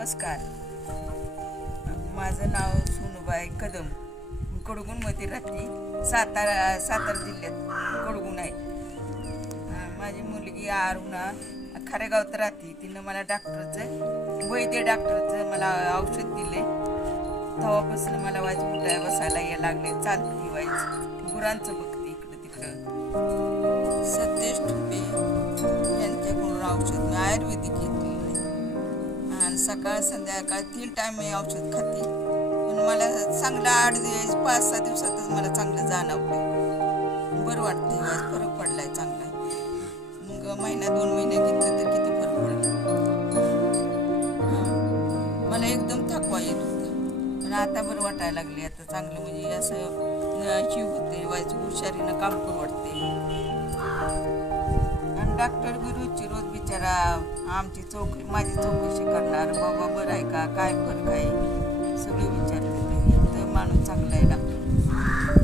नमस्कार. माझं नाव सोनूबाई कदम. कडगुणमध्ये राहते. सातारा जिल्ह्यात कडगुण आहे. माझी मुलगी अरुणा खारेगावात राहते. तिनं मला वैद्य डॉक्टरचं मला औषध दिले. तेव्हापासून मला वाज उठाय बसायला यायला लागले, चालती वाईज गुरांचं बघते इकडं तिकडं. सतेज ठुपे यांच्याकडून औषध मी आयुर्वेदिक घेतलेलं आहे आणि सकाळ संध्याकाळ 3 टाइम मी औषध खाते. पण मला चांगलं 5-6 दिवसातच मला चांगलं जाणवलं, बरं वाटते. फरक पडलाय चांगला. मग महिना 2 महिने घेतलं तर किती फरक पडला. मला एकदम थकवा येत होता, पण आता बरं वाटायला लागले. आता चांगलं म्हणजे असं शिव होते, वाईच हुशारीनं काम करू वाटते. आणि डॉक्टर बी रोज बिचारा माझी चौकशी करणार, बाबा बरं आहे का, काय फरक आहे, सगळं विचारते. तर माणूस चांगला आहे डॉक्टर.